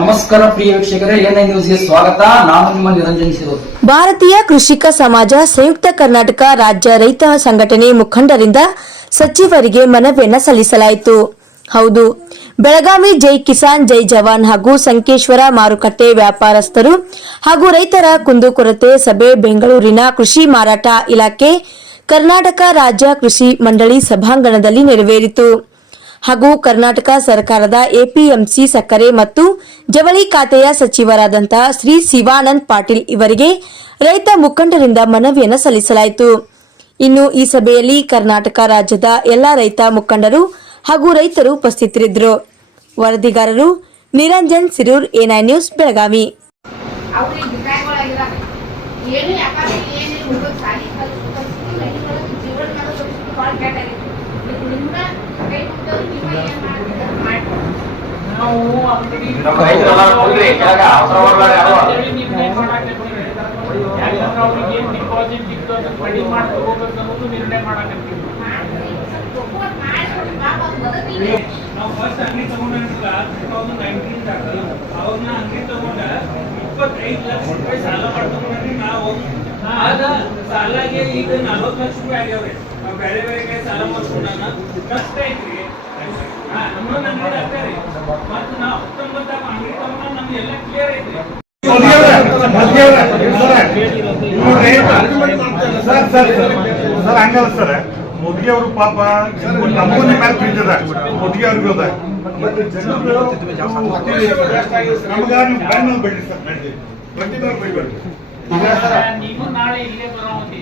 ನಮಸ್ಕಾರ ಪ್ರಿಯ ವೀಕ್ಷಕರೇ ಎನ್ಐ ನ್ಯೂಸ್ಗೆ ಸ್ವಾಗತ. ನಾನು ನಿಮ್ಮ ನಿರಂಜನ್ ಸಿರೋದು ಭಾರತೀಯ ಕೃಷಿಕ ಸಮಾಜ ಸಂಯುಕ್ತ ಕರ್ನಾಟಕ ರಾಜ್ಯ ರೈತ ಸಂಘಟನೆ ಮುಖಂಡರಿಂದ ಸಚಿವರಿಗೆ ಮನವಿಯನ್ನು ಸಲ್ಲಿಸಲಾಯಿತು. ಹೌದು, ಬೆಳಗಾವಿ ಜೈ ಕಿಸಾನ್, ಜೈ ಜವಾನ್ ಹಾಗೂ ಸಂಕೇಶ್ವರ ಮಾರುಕಟ್ಟೆ ವ್ಯಾಪಾರಸ್ಥರು ಹಾಗೂ ರೈತರ ಕುಂದುಕೊರತೆ ಸಭೆ ಬೆಂಗಳೂರಿನ ಕೃಷಿ ಮಾರಾಟ ಇಲಾಖೆ ಕರ್ನಾಟಕ ರಾಜ್ಯ ಕೃಷಿ ಮಂಡಳಿ ಸಭಾಂಗಣದಲ್ಲಿ ನೆರವೇರಿತು. ಹಾಗೂ ಕರ್ನಾಟಕ ಸರ್ಕಾರದ ಎಪಿಎಂಸಿ ಸಕ್ಕರೆ ಮತ್ತು ಜವಳಿ ಖಾತೆಯ ಸಚಿವರಾದಂತಹ ಶ್ರೀ ಶಿವಾನಂದ್ ಪಾಟೀಲ್ ಇವರಿಗೆ ರೈತ ಮುಖಂಡರಿಂದ ಮನವಿಯನ್ನು ಸಲ್ಲಿಸಲಾಯಿತು. ಇನ್ನು ಈ ಸಭೆಯಲ್ಲಿ ಕರ್ನಾಟಕ ರಾಜ್ಯದ ಎಲ್ಲ ರೈತ ಮುಖಂಡರು ಹಾಗೂ ರೈತರು ಉಪಸ್ಥಿತರಿದ್ದರು. ವರದಿಗಾರರು ನಿರಂಜನ್ ಸಿರೂರ್, ಎನ್ಐ ನ್ಯೂಸ್, ಬೆಳಗಾವಿ. ನಿರ್ಣಯ ಮಾಡಕತ್ತೀವಿ ನಾವು ಫಸ್ಟ್ ಅಂಗಡಿ ತಗೊಂಡಿಲ್ಲ ಟೂ ತೌಸಂಡ್ ನೈನ್ಟೀನ್ದಾಗ ಅವಾಗ ತಗೊಂಡ ಇಪ್ಪತ್ತೈದು ಲಕ್ಷ ಸಾಲ ಮಾಡ್ಕೊಂಡ್ರಿ ನಾವು ಆಗ ಸಾಲಾಗೆ ಈಗ ನಲ್ವತ್ತು ಲಕ್ಷ ರೂಪಾಯಿ ಆಗ್ಯಾವ್ರಿ. ಬೇರೆ ಬೇರೆ ಸರ್ ಸರ್ ಸರ್ ಹಂಗಲ್ಲ ಸರ್ ಮೋದಿ ಪಾಪ ನಮಗೂ ನಿಮ್ಮ ಮೇಲೆ ಪ್ರೀತಿದ ಮೊದ್ಗೆ ಅವ್ರಿಗೂ ಬೇಡ್ರಿ ಸರ್ ಪ್ರತಿದವ್ರು ಬೈಬೇಡ್ರಿ ನೀವು ನಾಳೆ ಇಲ್ಲೇ ಬರೋತಿ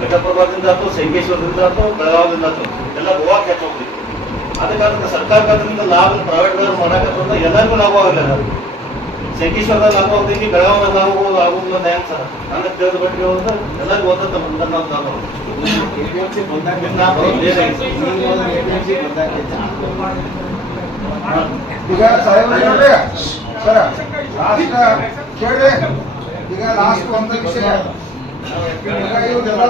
ಘಟಪ್ರಭಾದಿಂದ ಆಯ್ತು, ಸಂಕೇಶ್ವರದಿಂದ ಆಯ್ತು ಬೆಳಗಾವದಿಂದ ಆಯ್ತು, ಎಲ್ಲ ಗೋವಾ ಕ್ಯಾಚ್ ಹೋಗ್ಲಿ ಅದಕ್ಕೆ ಸರ್ಕಾರ ಅದರಿಂದ ಲಾಭ ಪ್ರೈವೇಟ್ ಮಾಡಕತ್ತಂದ್ರೆ ಎಲ್ಲರಿಗೂ ಲಾಭ ಆಗಲ್ಲ ಅದು. ಸಂಕೇಶ್ವರದಾಗ ಲಾಭ ಆಗ್ತೈತಿ ಬೆಳಗಾವಿದಾಗ ಲಾಭ ಆಗೋದು ಅಂತ ಹೆಂಗ್ ಸರ್? ನನಗೆ ತಿಳಿದ ಮಟ್ಟಿಗೆ ಹೋದ್ರೆ ಎಲ್ಲರಿಗೂ ಓದಂತ ಮುಂದೆ ನಾವು ಲಾಭ. ಈಗ ಸರ್ ಲಾಸ್ಟ್ ಕೇಳಿ ಈಗ ಲಾಸ್ಟ್ ಒಂದು ವಿಷಯ ಈಗ ಇವ್ರೆಲ್ಲ